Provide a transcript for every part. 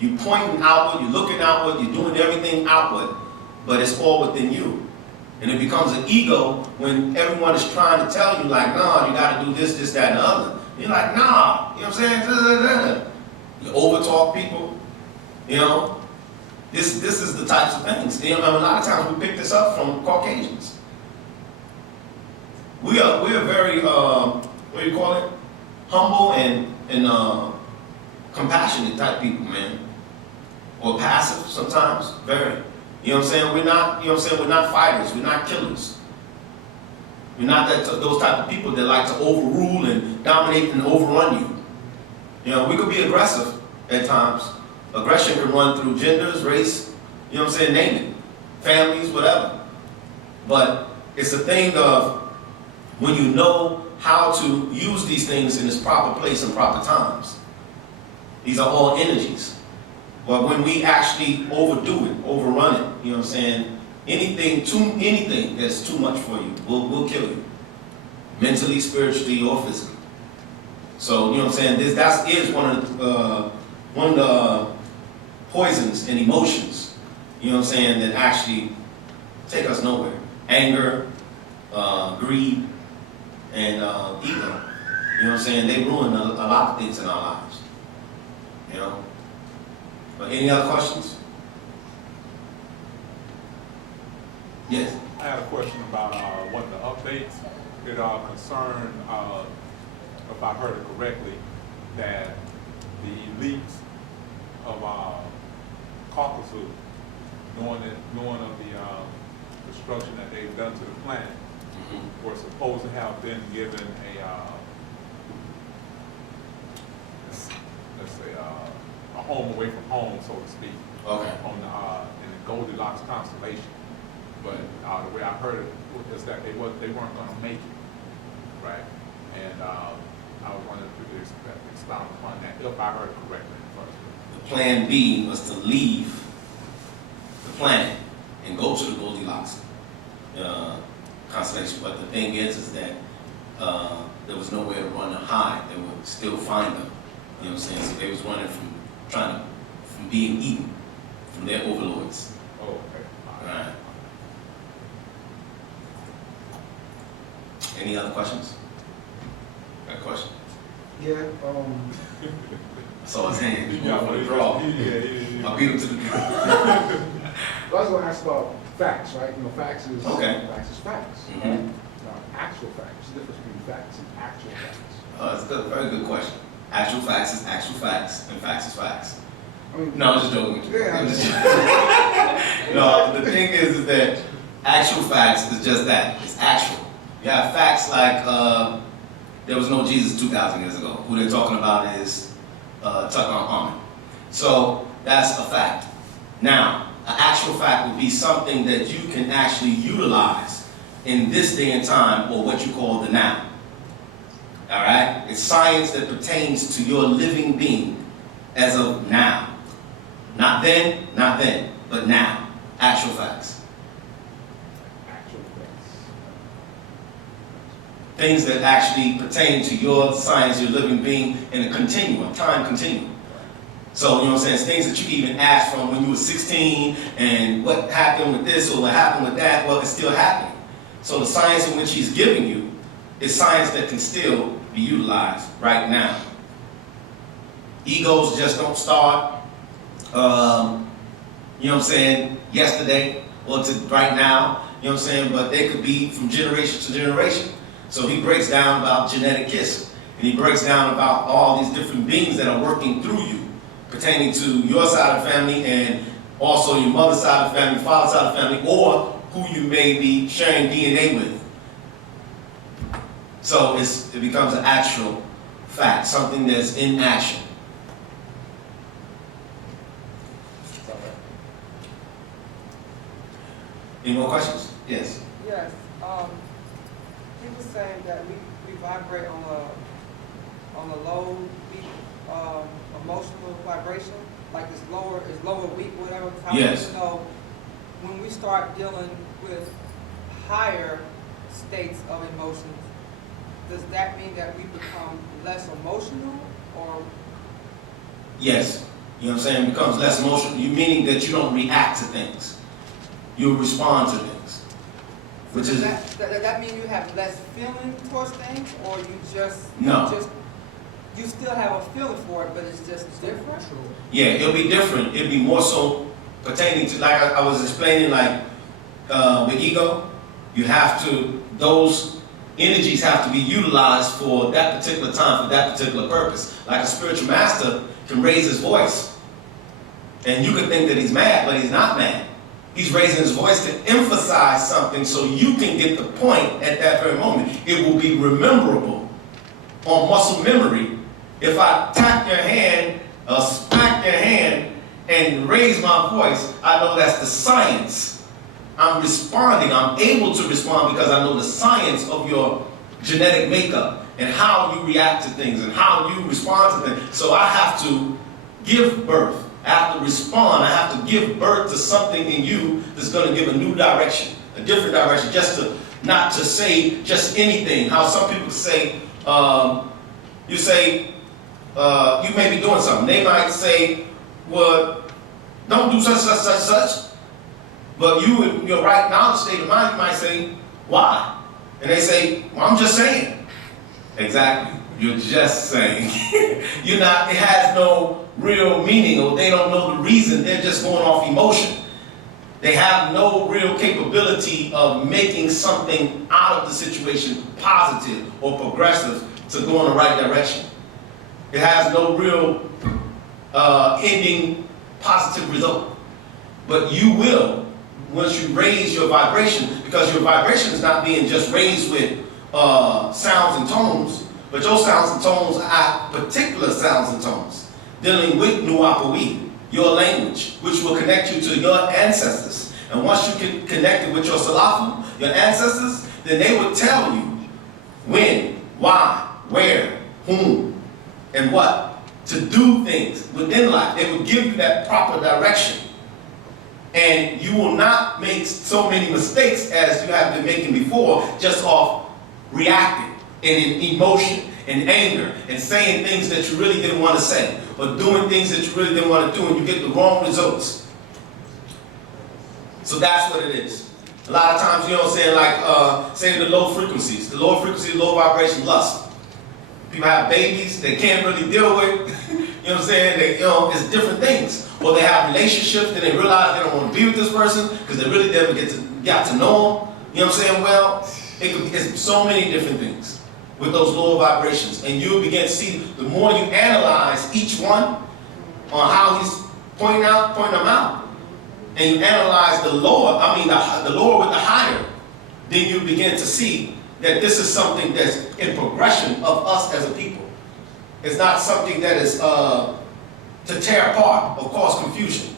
You're pointing outward, you're looking outward, you're doing everything outward, but it's all within you. And it becomes an ego when everyone is trying to tell you, like, no, you got to do this, this, that, and the other. You're like, nah, you know what I'm saying? You overtalk people, you know. This is the types of things. You know, a lot of times we pick this up from Caucasians. We are very, what do you call it? Humble and compassionate type people, man. Or passive sometimes, very. You know what I'm saying? We're not, you know what I'm saying? We're not fighters. We're not killers. We're not those type of people that like to overrule and dominate and overrun you. You know, we could be aggressive at times. Aggression can run through genders, race, you know what I'm saying? Name it. Families, whatever. But it's a thing of when you know how to use these things in its proper place and proper times. These are all energies. But when we actually overdo it, overrun it, you know what I'm saying? Anything that's too much for you will kill you. Mentally, spiritually, or physically. So, you know what I'm saying? That is one of the poisons and emotions, you know what I'm saying, that actually take us nowhere. Anger, greed, and ego. You know what I'm saying? They ruin a lot of things in our lives. You know? But any other questions? Yes? I had a question about one of the updates. It concerned, if I heard it correctly, that the elites of Caucasus, knowing of the destruction that they've done to the planet, were supposed to have been given let's say, a home away from home, so to speak. Okay. On in the Goldilocks constellation. But the way I heard it is that they weren't going to make it, right? And I was wondering if you could expound upon that, if I heard it correctly first. The plan B was to leave the planet and go to the Goldilocks constellation. But the thing is that there was nowhere to run and hide. They would still find them. You know what I'm saying? So they was running from being eaten from their overlords. Oh, okay. All right. Any other questions? Got a question? Yeah, I saw his hand. He Yeah, for the draw. yeah. I beat him to the draw. I was going to ask about facts, right? You know, facts is facts, Mhm. right? Actual facts. What's the difference between facts and actual facts? It's a very good question. Actual facts is actual facts, and facts is facts. I mean, No, I'm just joking with you. Yeah, I'm just joking. No, the thing is that actual facts is just that. It's actual. You have facts like there was no Jesus 2,000 years ago. Who they're talking about is Tutankhamun. So that's a fact. Now, an actual fact would be something that you can actually utilize in this day and time, or what you call the now. All right? It's science that pertains to your living being as of now. Not then, but now. Actual facts. actual facts. Things that actually pertain to your science, your living being in a continuum, time continuum. So, you know what I'm saying? It's things that you can even ask from when you were 16 and what happened with this or what happened with that. Well, it's still happening. So the science in which he's giving you is science that can still be utilized right now. Egos just don't start, you know what I'm saying, yesterday or to right now, you know what I'm saying, but they could be from generation to generation. So he breaks down about genetic kissing, and he breaks down about all these different beings that are working through you, pertaining to your side of the family and also your mother's side of the family, father's side of the family, or who you may be sharing DNA with. So it becomes an actual fact, something that's in action. Any more questions? Yes. Yes. He was saying that we vibrate on a low, weak, emotional vibration, like it's lower, weak, whatever. Yes. So when we start dealing with higher states of emotions, does that mean that we become less emotional, or? Yes. You know what I'm saying? It becomes less emotional. You meaning that you don't react to things. You respond to things. Which Does is that mean you have less feeling towards things, or you just No. you still have a feeling for it, but it's just different? yeah, it'll be different. It'll be more so pertaining to, like I was explaining, like with ego, you have to, those energies have to be utilized for that particular time, for that particular purpose. Like a spiritual master can raise his voice, and you could think that he's mad, but he's not mad. He's raising his voice to emphasize something so you can get the point at that very moment. It will be rememberable on muscle memory. If I tap your hand or smack your hand and raise my voice, I know that's the science. I'm responding. I'm able to respond because I know the science of your genetic makeup and how you react to things and how you respond to things. So I have to give birth. I have to respond. I have to give birth to something in you that's going to give a new direction, a different direction, just to not to say just anything. How some people say, you say, you may be doing something. They might say, well, don't do such, such, such, such. But you, in your right knowledge state of mind, you might say, why? And they say, well, I'm just saying. Exactly. You're just saying. You're not, it has no real meaning, or they don't know the reason. They're just going off emotion. They have no real capability of making something out of the situation positive or progressive to go in the right direction. It has no real ending positive result. But you will, once you raise your vibration, because your vibration is not being just raised with sounds and tones, but your sounds and tones are particular sounds and tones, dealing with Wu-nuwaupu, your language, which will connect you to your ancestors. And once you can connect it with your salafu, your ancestors, then they will tell you when, why, where, whom, and what to do things within life. They will give you that proper direction. And you will not make so many mistakes as you have been making before, just off reacting and in emotion and anger and saying things that you really didn't want to say, or doing things that you really didn't want to do, and you get the wrong results. So that's what it is. A lot of times, you know what I'm saying, like, say the low frequencies, low vibration lust. People have babies they can't really deal with, you know what I'm saying, they, it's different things. Or they have relationships and they realize they don't want to be with this person because they really never got to know them. You know what I'm saying? Well, it's so many different things with those lower vibrations. And you'll begin to see, the more you analyze each one on how he's pointing them out, and you analyze the lower, the lower with the higher, then you begin to see that this is something that's in progression of us as a people. It's not something that is to tear apart or cause confusion.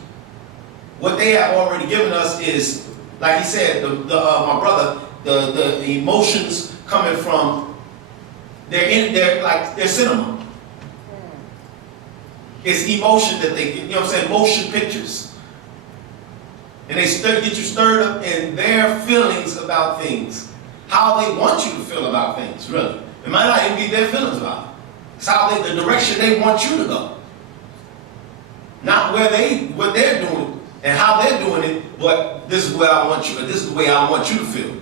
What they have already given us is, like he said, my brother, the emotions coming from their cinema. It's emotion that they get, you know what I'm saying, motion pictures. And they get you stirred up in their feelings about things. How they want you to feel about things, really. It might not even be their feelings about it. It's how the direction they want you to go. Not what they're doing and how they're doing it, but this is where I want you, or this is the way I want you to feel.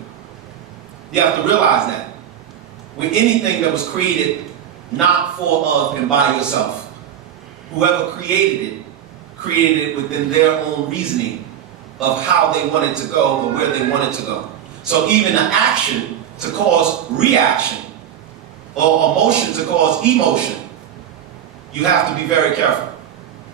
You have to realize that. With anything that was created not for, of, and by yourself, whoever created it within their own reasoning of how they wanted to go or where they wanted to go. So even an action to cause reaction, or emotion to cause emotion, you have to be very careful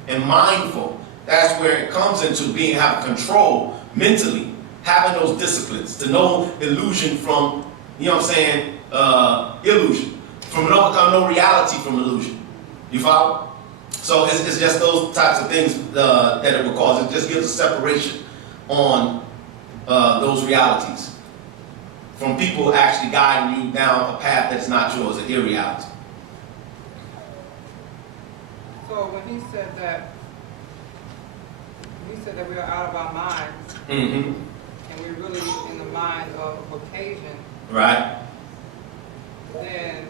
and mindful. That's where it comes into having control mentally, having those disciplines, to know illusion from, you know what I'm saying, illusion. From no reality from illusion. You follow? So it's just those types of things that it will cause. It just gives a separation on those realities from people actually guiding you down a path that's not yours, an irreality. So when he said that we are out of our minds, and we're really in the mind of occasion, Right. then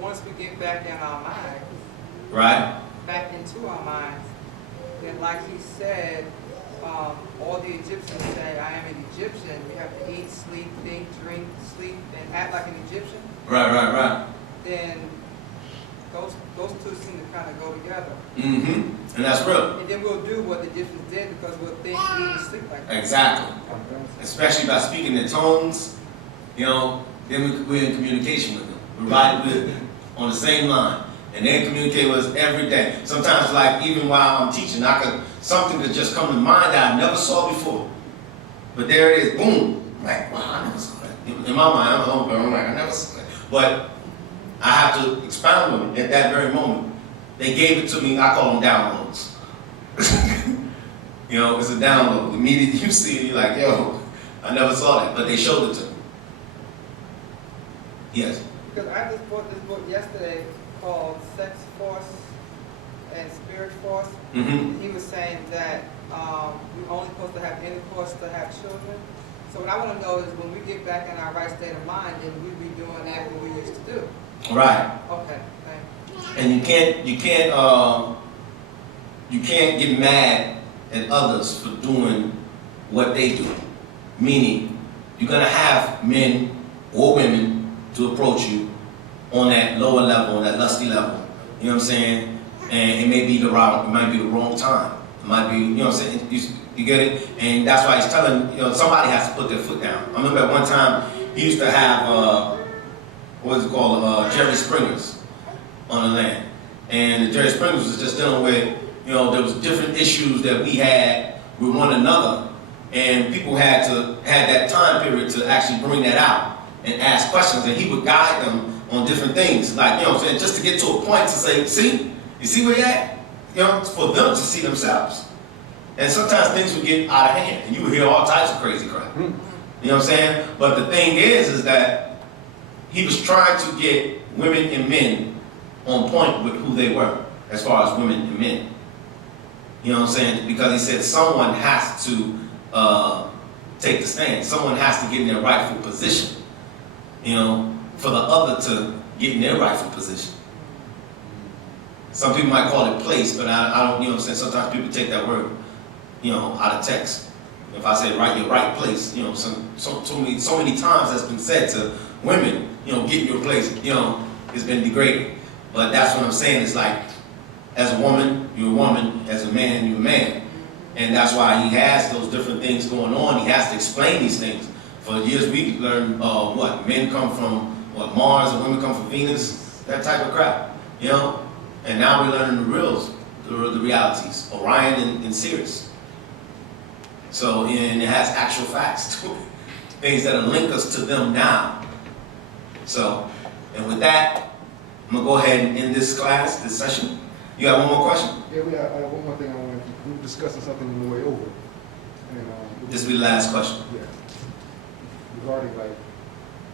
once we get back in our minds, Right. back into our minds, then like he said, all the Egyptians say, I am an Egyptian. We have to eat, sleep, think, drink, sleep, and act like an Egyptian. Right. Then those two seem to kind of go together. Mm-hmm. And that's real. And then we'll do what the Egyptians did because we'll think, eat, and sleep like that. Exactly. Especially by speaking their tones, you know, then we're in communication with them. We're riding on the same line. And they communicate with us every day. Sometimes, like, even while I'm teaching, something could just come to mind that I never saw before. But there it is, boom. I'm like, wow, I never saw that. In my mind, I'm a home girl, I'm like, I never saw that. But I have to expound on it at that very moment. They gave it to me, I call them downloads. You know, it's a download. Immediately you see it, you're like, yo, I never saw that. But they showed it to me. Yes. Because I just bought this book yesterday called Sex Force and Spirit Force. Mm-hmm. He was saying that we're only supposed to have intercourse to have children. So what I want to know is when we get back in our right state of mind, then we be doing that what we used to do. Right. Okay, thank you. And you can't get mad at others for doing what they do. Meaning, you're gonna have men or women to approach you on that lower level, on that lusty level. You know what I'm saying? And it may be it might be the wrong time. It might be, you know what I'm saying? You get it? And that's why he's telling, you know, somebody has to put their foot down. I remember at one time he used to have what is it called? Jerry Springers on the land. And the Jerry Springers was just dealing with, you know, there was different issues that we had with one another. And people had that time period to actually bring that out and ask questions. And he would guide them on different things. Like, you know what I'm saying, just to get to a point to say, see, you see where you're at? You know, for them to see themselves. And sometimes things would get out of hand. And you would hear all types of crazy crap. You know what I'm saying? But the thing is that he was trying to get women and men on point with who they were, as far as women and men. You know what I'm saying? Because he said someone has to take the stand. Someone has to get in their rightful position, you know, for the other to get in their rightful position. Some people might call it place, but I don't, you know what I'm saying? Sometimes people take that word, you know, out of text. If I say right, your right place, you know, so many times that's been said to women, you know, get in your place, you know, it's been degraded. But that's what I'm saying. It's like, as a woman, you're a woman. As a man, you're a man. And that's why he has those different things going on. He has to explain these things. For years, we learned what men come from Mars and women come from Venus, that type of crap, you know. And now we're learning the realities, Orion and Sirius. So, and it has actual facts to it, things that link us to them now. So, and with that, I'm gonna go ahead and end this class, this session. You got one more question? Yeah, we have one more thing I wanted to, we were discussing something on the way over. And, This will be the last question. yeah. Regarding like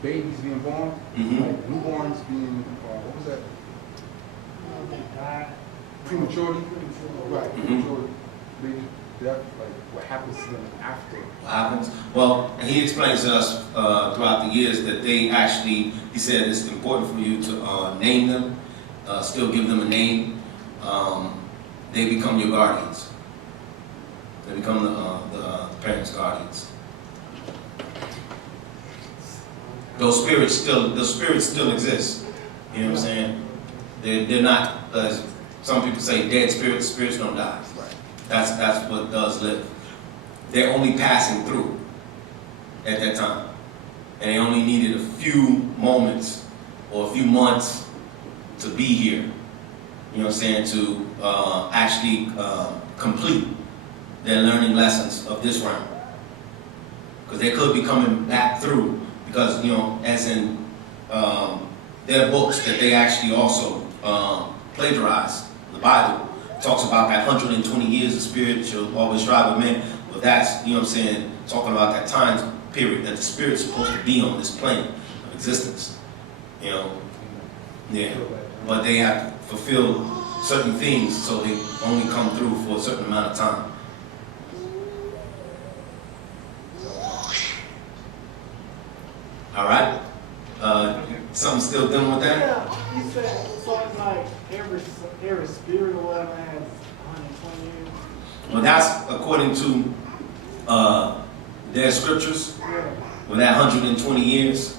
babies being born, Mhm. like newborns being, what was that? Prematurely? Right, Mhm. prematurely. Baby death, like what happens to them after? What happens? Well, he explains to us throughout the years that they actually, he said it's important for you to name them, still give them a name. They become your guardians. They become the parents' guardians. Those spirits still exist. You know what I'm saying? They're not, as some people say, dead spirits. Spirits don't die. Right. That's what does live. They're only passing through at that time. And they only needed a few moments or a few months to be here. You know what I'm saying? To actually complete their learning lessons of this realm. Because they could be coming back through. Because, you know, as in their books that they actually also plagiarized, the Bible talks about that 120 years of spirit shall always strive with men. But that's, you know what I'm saying, talking about that time period that the spirit's supposed to be on this plane of existence. You know? Yeah. But they have to fulfill certain things, so they only come through for a certain amount of time. All right? Something still dealing with that? Yeah, he said, So it's like every spirit or whatever has 120 years? Well, that's according to their scriptures. Yeah. Well, that 120 years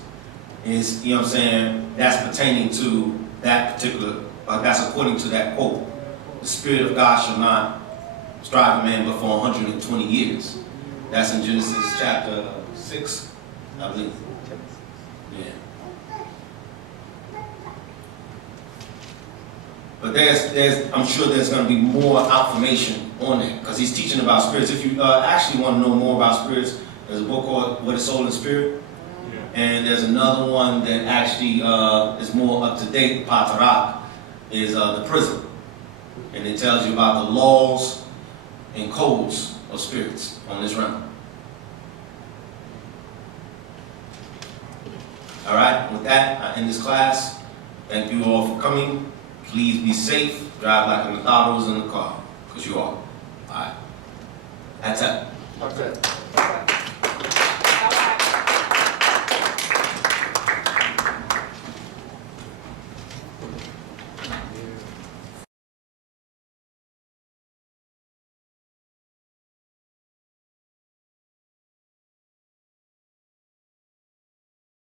is, you know what I'm saying, that's pertaining to that particular, that's according to that quote. The Spirit of God shall not strive a man but for 120 years. That's in Genesis chapter 6, I believe. Yeah. But I'm sure there's going to be more information on that because he's teaching about spirits. If you actually want to know more about spirits, there's a book called What is Soul and Spirit. Yeah. And there's another one that actually is more up to date, Pt.3, is the Prism. And it tells you about the laws and codes of spirits on this realm. All right, with that, I end this class. Thank you all for coming. Please be safe. Drive like a Matharos in the car, because you are. All right. That's it. That's it. Okay.